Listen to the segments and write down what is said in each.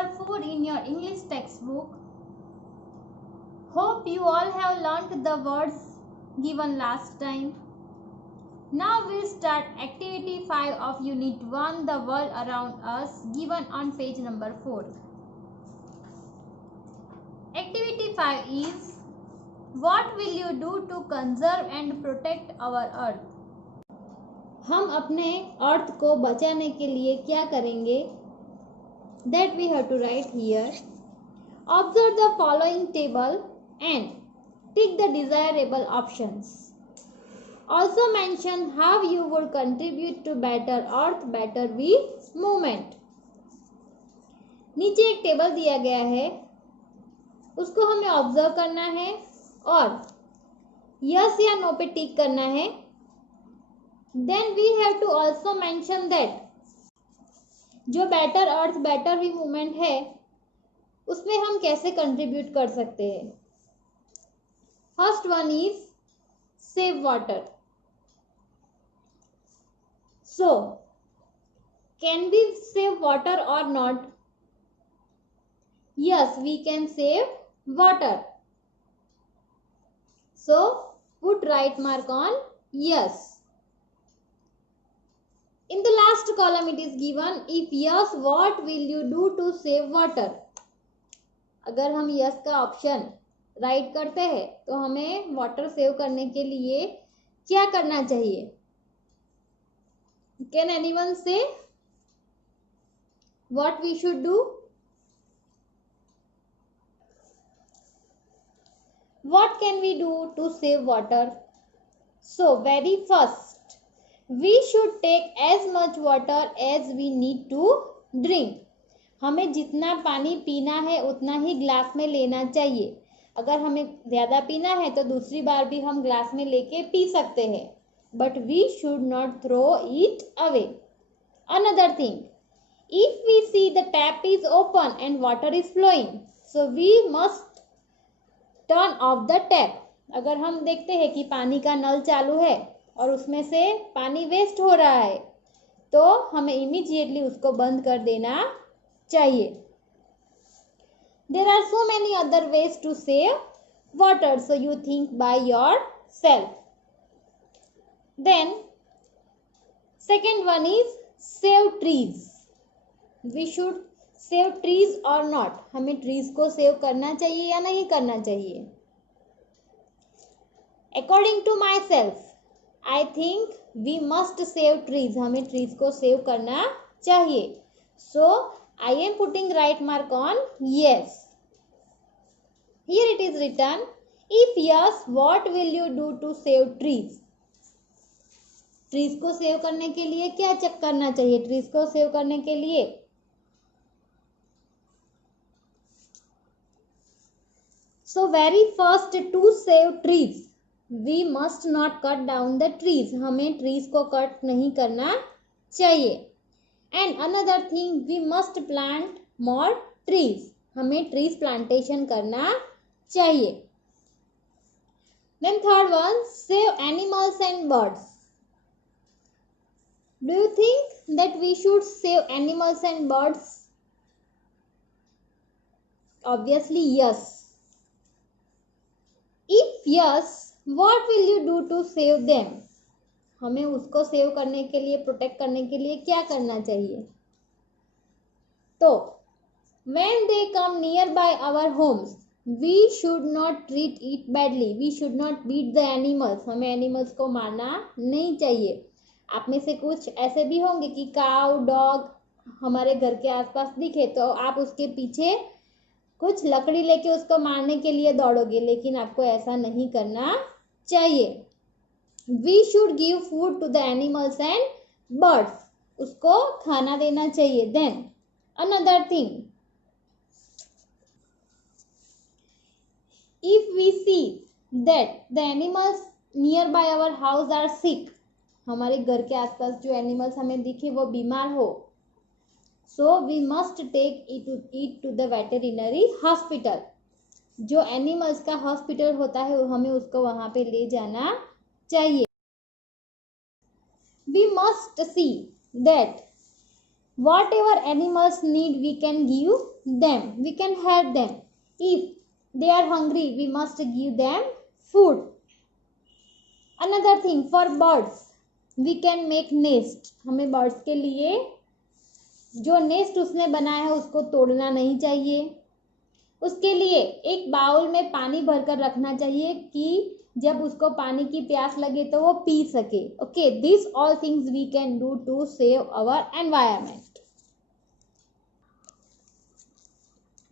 number 4 in your English textbook. Hope you all have learnt the words given last time. Now we'll start activity 5 of unit 1, the world around us, given on page number 4. Activity 5 is, what will you do to conserve and protect our earth? हम अपने अर्थ को बचाने के लिए क्या करेंगे? That we have to write here. Observe the following table and tick the desirable options. Also mention how you would contribute to better earth, better we movement. नीचे एक टेबल दिया गया है, उसको हमें ऑब्जर्व करना है और यस या नो पे टिक करना है. Then we have to also mention that जो better earth better we movement है उसमें हम कैसे कंट्रीब्यूट कर सकते हैं. First one is save water. So can we save water or not? Yes, we can save water. So, put right mark on yes. In the last column it is given, if yes, what will you do to save water? अगर हम yes का option right करते हैं तो हमें water save करने के लिए क्या करना चाहिए? Can anyone say what we should do? What can we do to save water? So, very first, we should take as much water as we need to drink. हमें जितना पानी पीना है उतना ही ग्लास में लेना चाहिए. अगर हमें ज़्यादा पीना है तो दूसरी बार भी हम ग्लास में लेके पी सकते हैं. But we should not throw it away. Another thing, if we see the tap is open and water is flowing, so we must turn off the tap. अगर हम देखते हैं कि पानी का नल चालू है और उसमें से पानी वेस्ट हो रहा है तो हमें इमीडिएटली उसको बंद कर देना चाहिए. There are so many other ways to save water, so you think by yourself. Then second one is save trees. We should save trees or not. हमें ट्रीज को सेव करना चाहिए या नहीं करना चाहिए? According to myself I think we must save trees. हमें trees को सेव करना चाहिए. So I am putting right mark on yes. Here it is written, if yes, what will you do to save trees? Trees को save करने के लिए क्या check करना चाहिए? ट्रीज को सेव करने के लिए so very first, to save trees we must not cut down the trees. हमें ट्रीज को कट नहीं करना चाहिए. and another thing, we must plant more trees. हमें ट्रीज प्लांटेशन करना चाहिए. then third one, save animals and birds. do you think that we should save animals and birds? obviously yes. If yes, what will you do to save them? हमें उसको save करने के लिए, protect करने के लिए क्या करना चाहिए? तो when they come nearby our homes, we should not treat it badly. We should not beat the animals. हमें एनिमल्स को मारना नहीं चाहिए. आप में से कुछ ऐसे भी होंगे कि काऊ, डॉग हमारे घर के आसपास दिखे तो आप उसके पीछे कुछ लकड़ी लेके उसको मारने के लिए दौड़ोगे, लेकिन आपको ऐसा नहीं करना चाहिए. We should give food to the animals and birds. उसको खाना देना चाहिए. Then another thing, if we see that the animals near by our house are sick. हमारे घर के आसपास जो एनिमल्स हमें दिखे वो बीमार हो, so we must take it to the veterinary hospital. जो एनिमल्स का हॉस्पिटल होता है हमें उसको वहां पे ले जाना चाहिए. we must see that whatever animals need we can give them. We can help them. If they are hungry, we must give them food. Another thing, for birds, we can make nest. हमें birds के लिए जो nest उसने बनाया है उसको तोड़ना नहीं चाहिए. उसके लिए एक बाउल में पानी भरकर रखना चाहिए कि जब उसको पानी की प्यास लगे तो वो पी सके. Okay, this all things we can do to save our environment.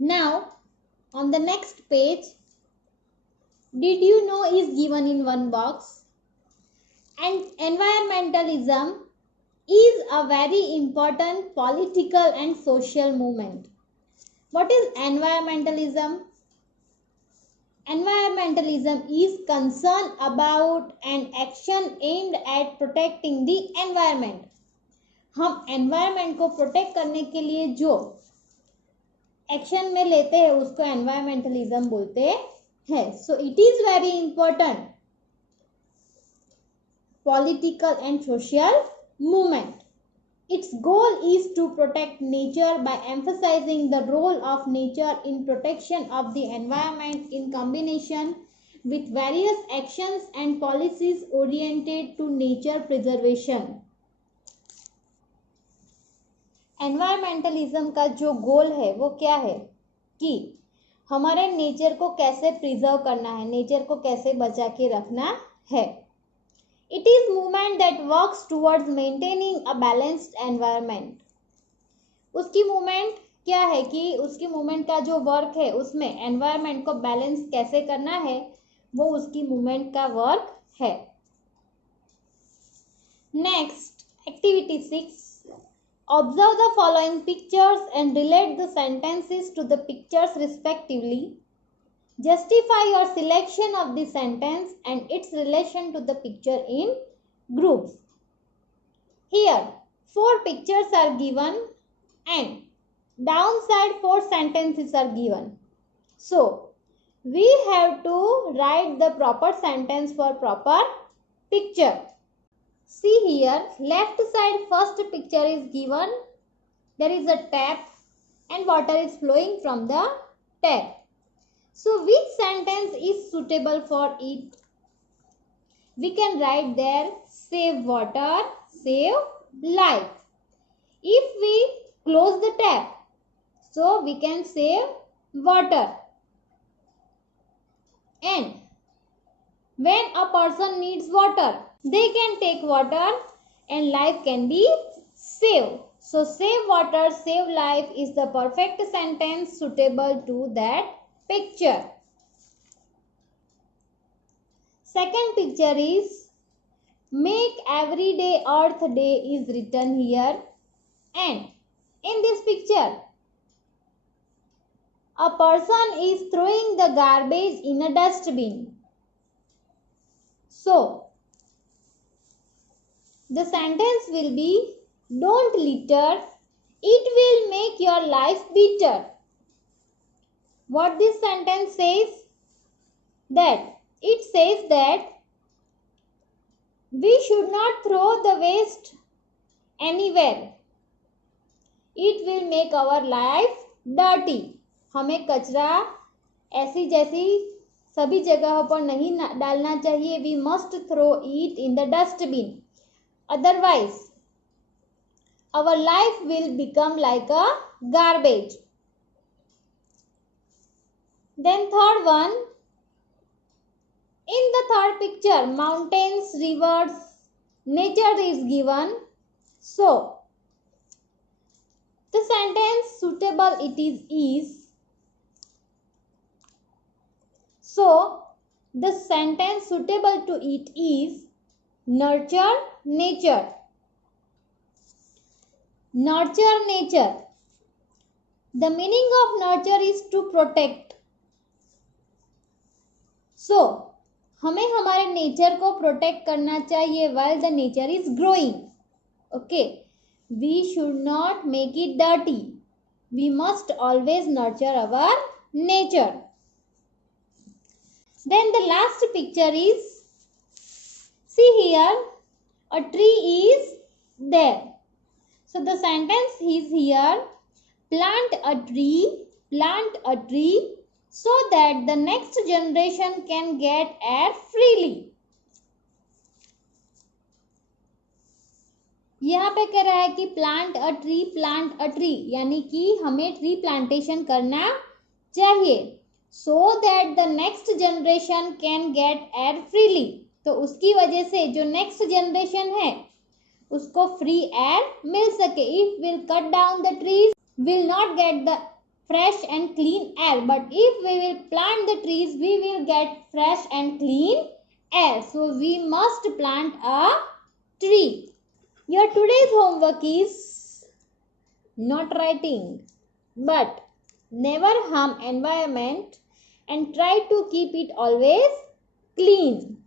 Now on the next page, did you know is given in one box, and environmentalism is a very important political and social movement. What is environmentalism? Environmentalism is concern about an action aimed at protecting the environment. हम environment को protect करने के लिए जो action में लेते हैं उसको एनवायरमेंटलिज्म बोलते हैं. So it is very important political and social movement. Its goal is to protect nature by emphasizing the role of nature in protection of the environment in combination with various actions and policies oriented to nature preservation. Environmentalism का जो गोल है वो क्या है कि हमारे nature को कैसे प्रिजर्व करना है, नेचर को कैसे बचा के रखना है. It is movement that works towards maintaining a balanced environment. उसकी मूवमेंट क्या है कि उसकी मूवमेंट का जो वर्क है उसमें एनवायरमेंट को बैलेंस कैसे करना है वो उसकी मूवमेंट का वर्क है. Next, activity 6. Observe the following pictures and relate the sentences to the pictures respectively. Justify your selection of the sentence and its relation to the picture in groups. Here, 4 pictures are given and downside 4 sentences are given. So, we have to write the proper sentence for proper picture. See here, left side first picture is given. There is a tap and water is flowing from the tap. So which sentence is suitable for it? We can write there, save water, save life. If we close the tap, so we can save water. And when a person needs water, they can take water and life can be saved. So save water, save life is the perfect sentence suitable to that picture. Second picture is make everyday earth day is written here, and in this picture a person is throwing the garbage in a dustbin. So the sentence will be, don't litter, it will make your life bitter. What this sentence says? That it says that we should not throw the waste anywhere. It will make our life dirty. हमें कचरा ऐसी जैसी सभी जगहों पर नहीं डालना चाहिए. We must throw it in the dustbin. Otherwise, our life will become like a garbage. Then third one, in the third picture, mountains, rivers, nature is given. So, the sentence suitable it is. So, the sentence suitable to it is nurture nature. Nurture nature. The meaning of nurture is to protect. So, हमें हमारे nature को protect करना चाहिए while the nature is growing. Okay. We should not make it dirty. We must always nurture our nature. Then the last picture is, see here, a tree is there. So the sentence is here, plant a tree plant a tree so that the next generation can get air freely. यहाँ पे कह रहा है कि plant a tree, यानी कि हमें tree plantation करना चाहिए so that the next generation can get air freely. तो उसकी वजह से जो नेक्स्ट जनरेशन है उसको फ्री एयर मिल सके। If will cut down the trees will not get the fresh and clean air, but if we will plant the trees we will get fresh and clean air. So we must plant a tree. Your today's homework is not writing but never harm environment and try to keep it always clean.